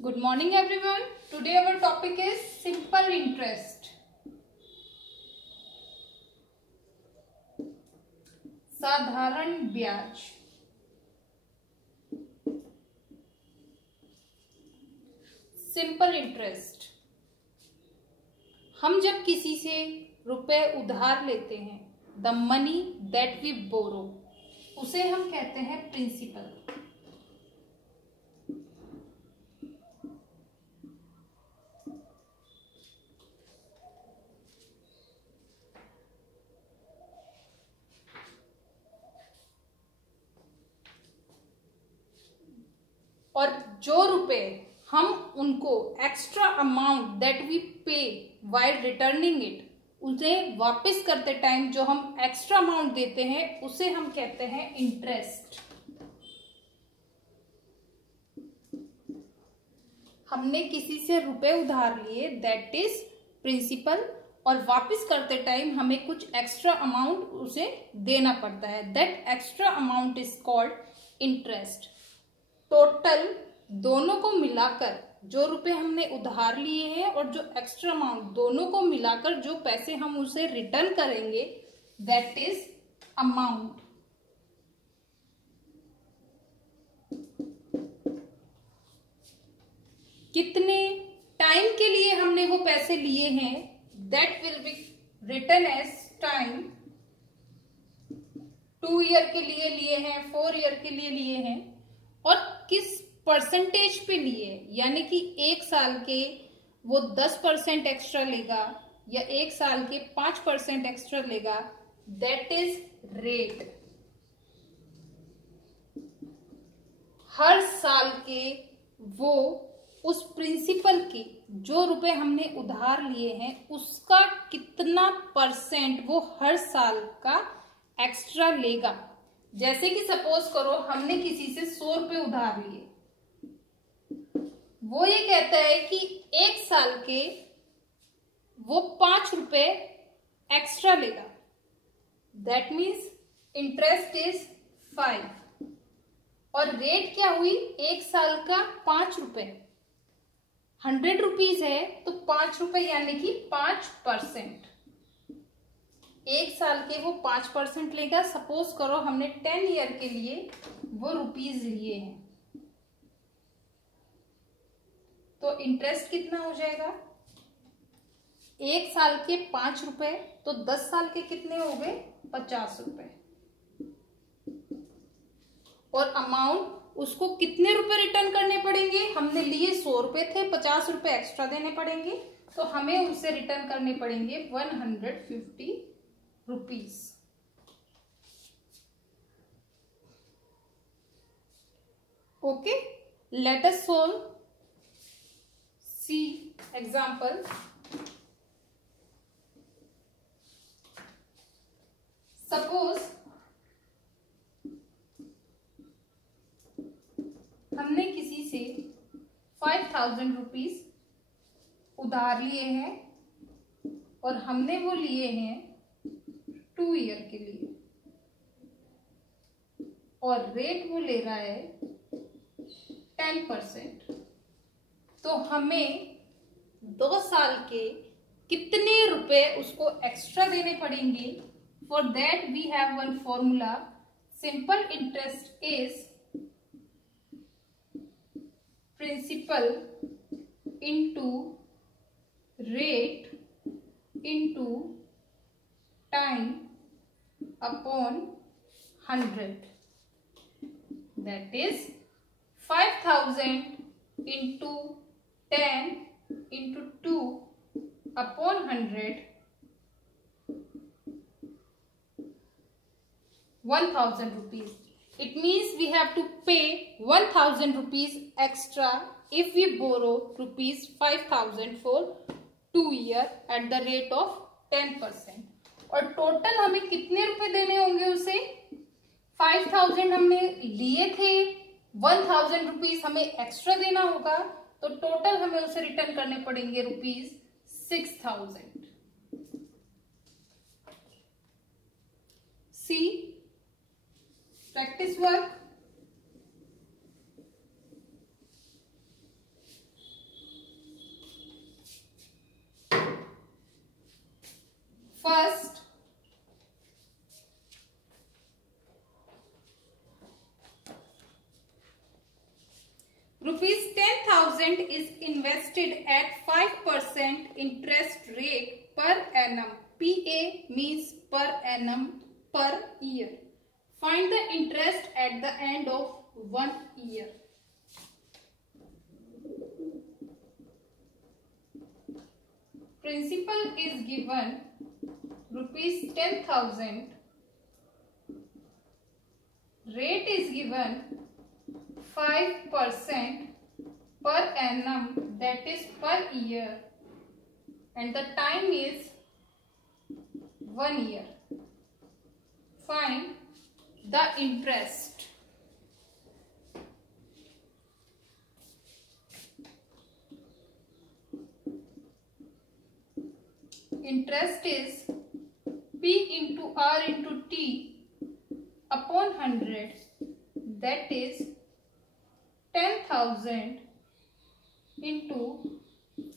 Good morning everyone. Today our topic is simple interest. साधारण ब्याज. Simple interest. हम जब किसी से रुपए उधार लेते हैं, the money that we borrow, उसे हम कहते हैं प्रिंसिपल. और जो रुपए हम उनको एक्स्ट्रा अमाउंट दैट वी पे वाइल रिटर्निंग इट, उसे वापस करते टाइम जो हम एक्स्ट्रा अमाउंट देते हैं उसे हम कहते हैं इंटरेस्ट. हमने किसी से रुपए उधार लिए, दैट इज प्रिंसिपल, और वापस करते टाइम हमें कुछ एक्स्ट्रा अमाउंट उसे देना पड़ता है. That extra amount is called interest. Total दोनों को मिलाकर जो रुपए हमने उधार लिए हैं और जो एक्स्ट्रा अमाउंट, दोनों को मिलाकर जो पैसे हम उसे रिटर्न करेंगे, दैट इज अमाउंट. कितने टाइम के लिए हमने वो पैसे लिए हैं, that will be return as time. 2 year के लिए लिए हैं, 4 ईयर के लिए लिए हैं, और किस परसेंटेज पे लिए, यानी कि 1 साल के वो 10% एक्स्ट्रा लेगा या 1 साल के 5% एक्स्ट्रा लेगा, दैट इज रेट. हर साल के वो उस प्रिंसिपल की जो रुपए हमने उधार लिए हैं उसका कितना परसेंट वो हर साल का एक्स्ट्रा लेगा. जैसे कि सपोज करो हमने किसी से 100 रुपए उधार लिए, वो ये कहता है कि 1 साल के वो 5 रुपए एक्स्ट्रा लेगा. That means interest is 5. और रेट क्या हुई, 1 साल का 5 रुपए. 100 रुपीज है तो 5 रुपए यानी कि 5%. 1 साल के वो 5% लेगा. सपोज करो हमने 10 ईयर के लिए वो रुपीज लिए हैं, तो इंटरेस्ट कितना हो जाएगा, 1 साल के 5 रुपए, तो 10 साल के कितने हो गए, 50 रुपए. और अमाउंट, उसको कितने रुपए रिटर्न करने पड़ेंगे, हमने लिए 100 रुपए थे, 50 रुपए एक्स्ट्रा देने पड़ेंगे, तो हमें उसे रिटर्न करने पड़ेंगे 150 rupees. Okay, let us solve. See example. Suppose हमने किसी से 5000 रुपीज उधार लिए हैं और हमने वो लिए हैं 2 ईयर के लिए, और रेट वो ले रहा है 10%. तो हमें 2 साल के कितने रुपए उसको एक्स्ट्रा देने पड़ेंगे. For that we have one formula. Simple interest is principal into rate into time upon 100. That is 5000 into 10 into 2 upon 100, 1000 rupees. It means we have to pay 1000 rupees extra if we borrow rupees 5000 for 2 year at the rate of 10%. और total हमें कितने रुपए देने होंगे उसे, 5000 हमने लिए थे, 1000 रुपीज हमें एक्स्ट्रा देना होगा, तो टोटल हमें उसे रिटर्न करने पड़ेंगे rupees 6000. See practice work. rupees 10,000 is invested at 5% interest rate per annum. PA means per annum, per year. Find the interest at the end of 1 year. Principal is given rupees 10,000. Rate is given 5% per annum, that is per year, and the time is 1 year. Find the interest. Interest is P into R into T upon 100, that is 10,000 into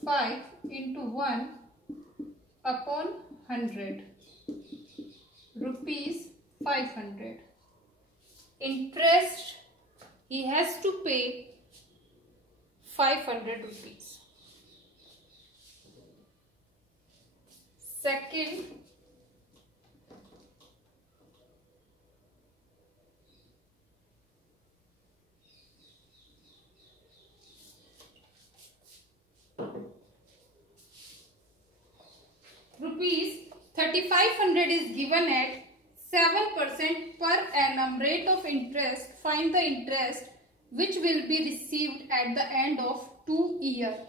5 into 1 upon 100, rupees 500. Interest he has to pay 500 rupees. Second, rupees 3,500 is given at 7% per annum rate of interest. Find the interest which will be received at the end of 2 years.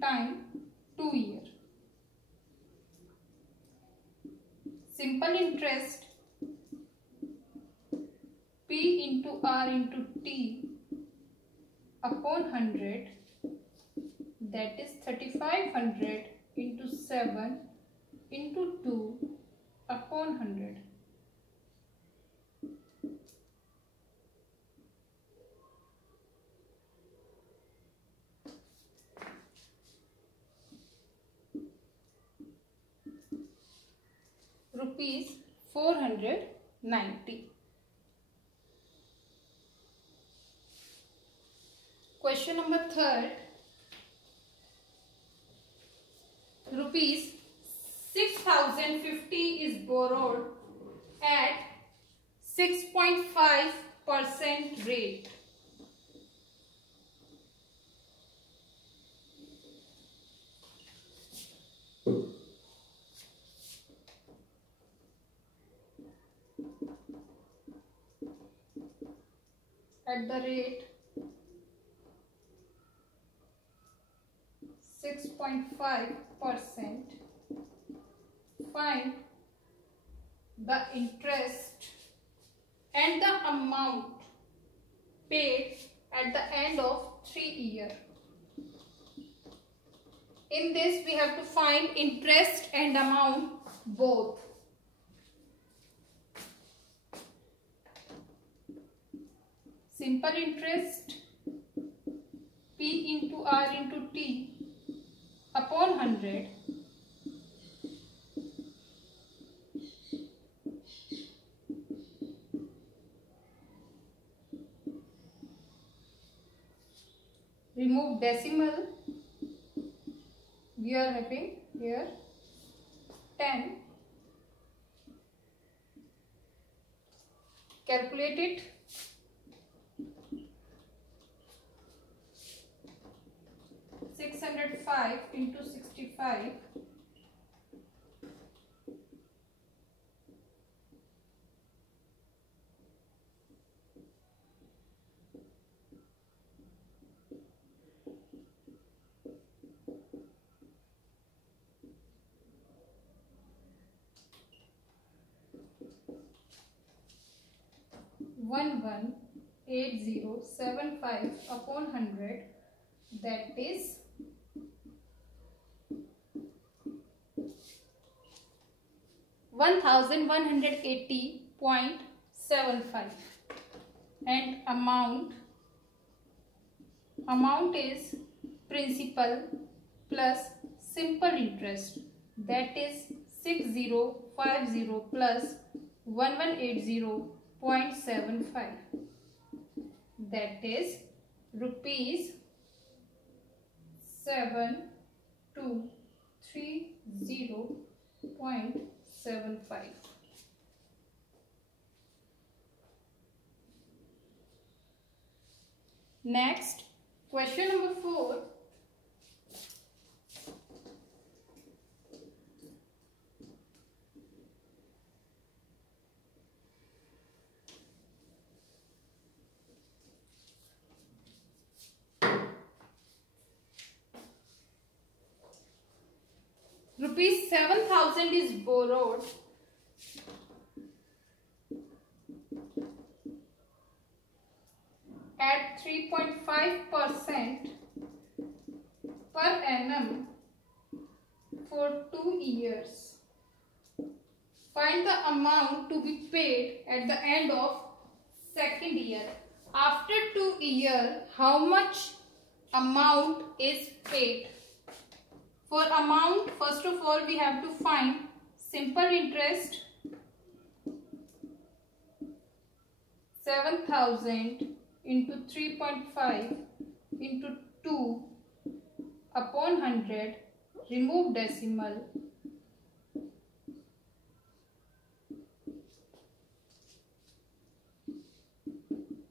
Time 2 years. Simple interest P into R into T upon 100, that is 3,500 into 7 into 2 upon 100. Rupees 490. Question number 3rd. Rupees 6,050 is borrowed at 6.5% rate. At the rate 6.5%, find the interest and the amount paid at the end of 3 years. In this we have to find interest and amount both. Simple interest P into R into T upon 100, remove decimal, we are having here 10, calculate it. 605 into 65, one 8075 upon 100, that is 1180.75, and amount is principal plus simple interest, that is 6050 plus 1180.75, that is rupees 7230.75. Next, question number 4. Rupees 7,000 is borrowed at 3.5% per annum for 2 years. Find the amount to be paid at the end of second year. After 2 years, how much amount is paid? For amount, first of all, we have to find simple interest, 7,000 into 3.5 into 2 upon 100, remove decimal,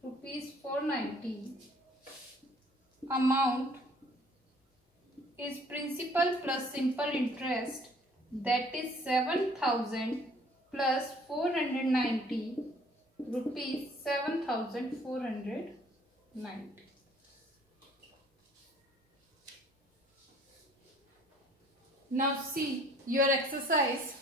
rupees 490. Amount is principal plus simple interest, that is 7,000 plus 490, rupees 7,490. Now see your exercise.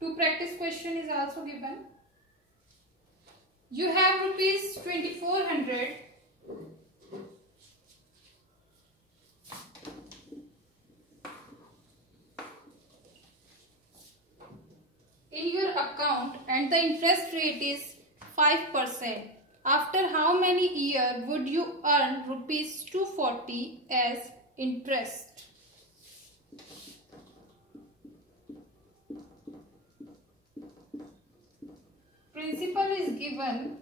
Two practice question is also given. You have rupees 2,400 in your account and the interest rate is 5%. After how many years would you earn rupees 240 as interest? Principal is given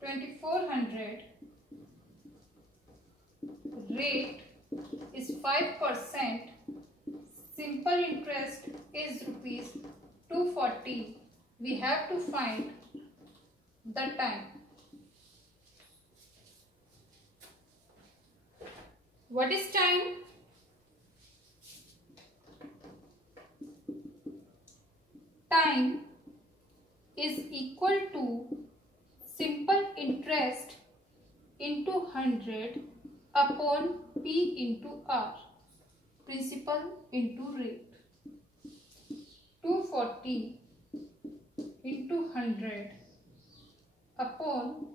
2,400, rate is 5%, simple interest is rupees 240. We have to find the time. What is time? Time is equal to simple interest into 100 upon P into R, principal into rate. 240 into 100 upon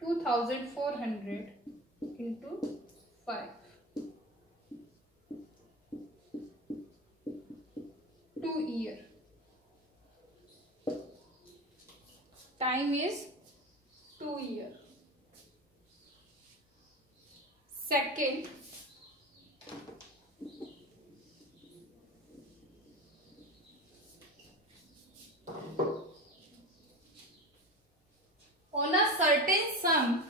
2,400 into 5. 2 years. Time is 2 years. Second, on a certain sum,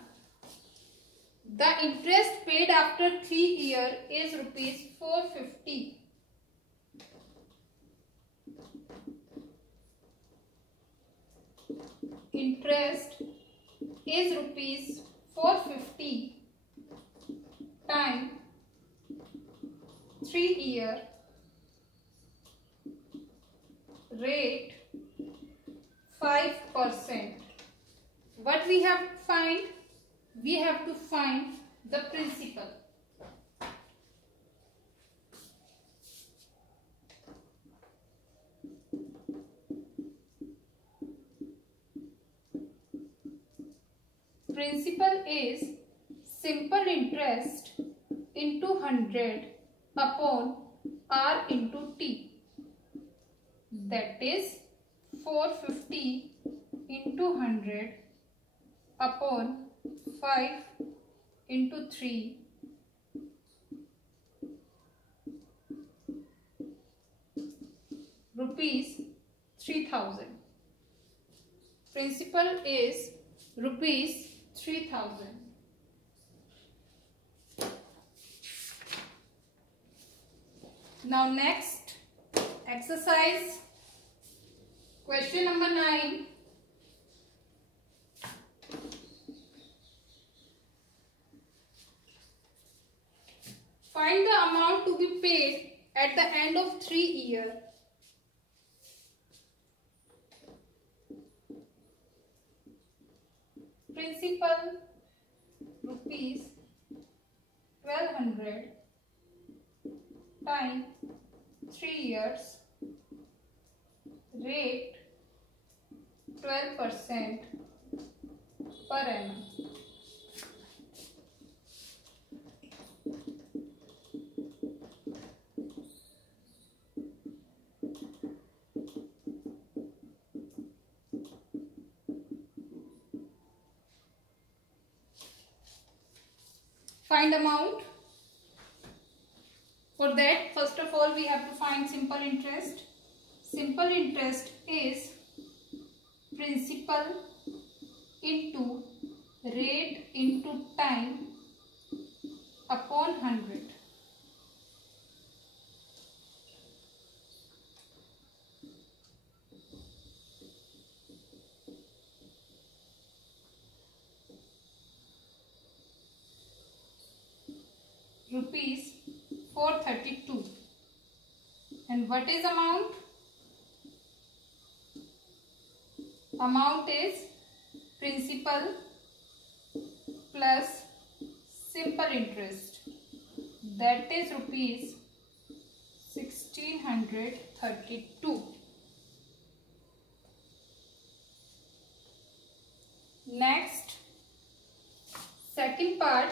the interest paid after 3 years is rupees 450. Interest is rupees 450. Time 3 years. Rate 5%. What we have to find? We have to find the principal. Principal is simple interest into 100 upon R into T. That is 450 into 100 upon 5 into 3 rupees 3000. Principal is rupees 3000. Now next exercise, question number 9. Find the amount to be paid at the end of 3 years. Principal rupees 1200 time 3 years, rate 12% per annum. Find amount. For that, first of all, we have to find simple interest. Simple interest is principal into rate into time upon 100. Rupees 432. And what is amount? Amount is principal plus simple interest. That is rupees 1632. Next, second part,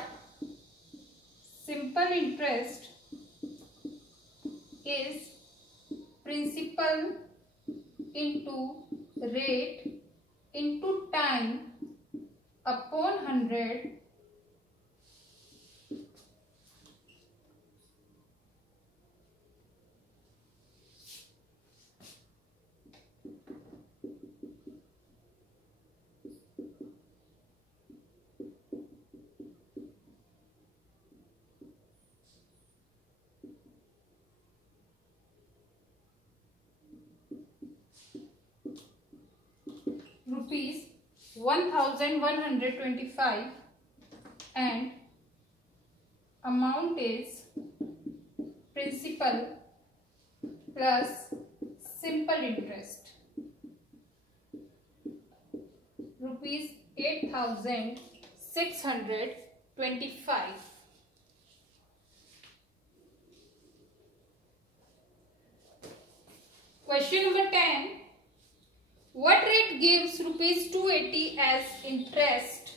simple interest is principal into rate into time upon 100 rupees 1125, and amount is principal plus simple interest rupees 8625. Question number 10. What rate gives rupees 280 as interest?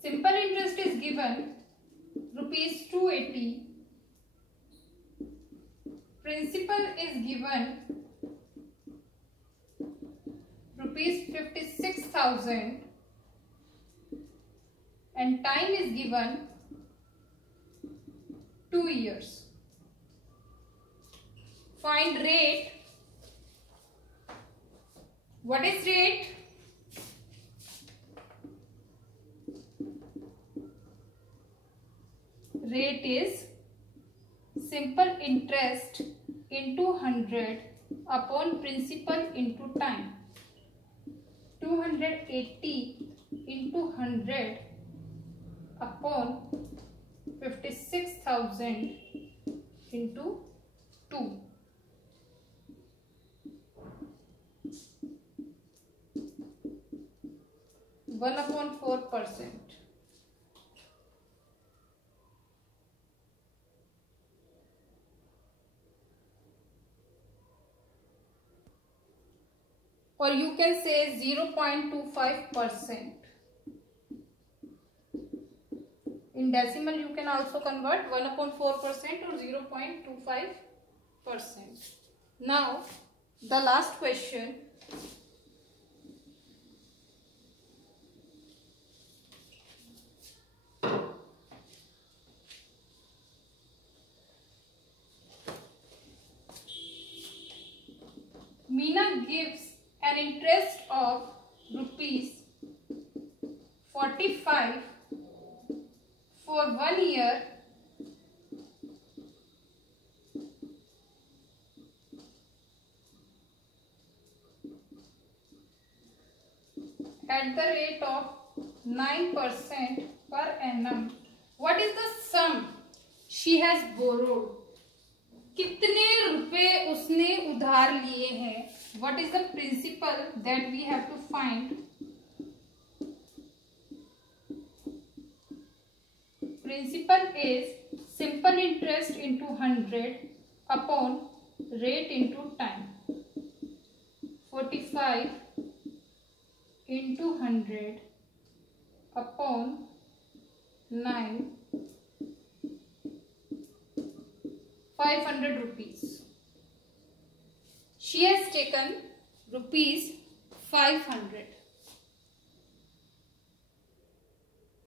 Simple interest is given rupees 280. Principal is given rupees 56,000. And time is given 2 years. Find rate. What is rate? Rate is simple interest into 100 upon principal into time. 280 into 100 upon 56,000 into 2. One upon 4%. or you can say 0.25%. In decimal you can also convert 1/4% or 0.25%. Now the last question. Meena gives an interest of ₹45 for 1 year at the rate of 9% per annum. What is the sum she has borrowed? कितने रुपए उसने उधार लिए हैं? What is the principal that we have to find? Principal is simple interest into 100 upon rate into time. 45 into 100 upon 9, 500 rupees. She has taken ₹500.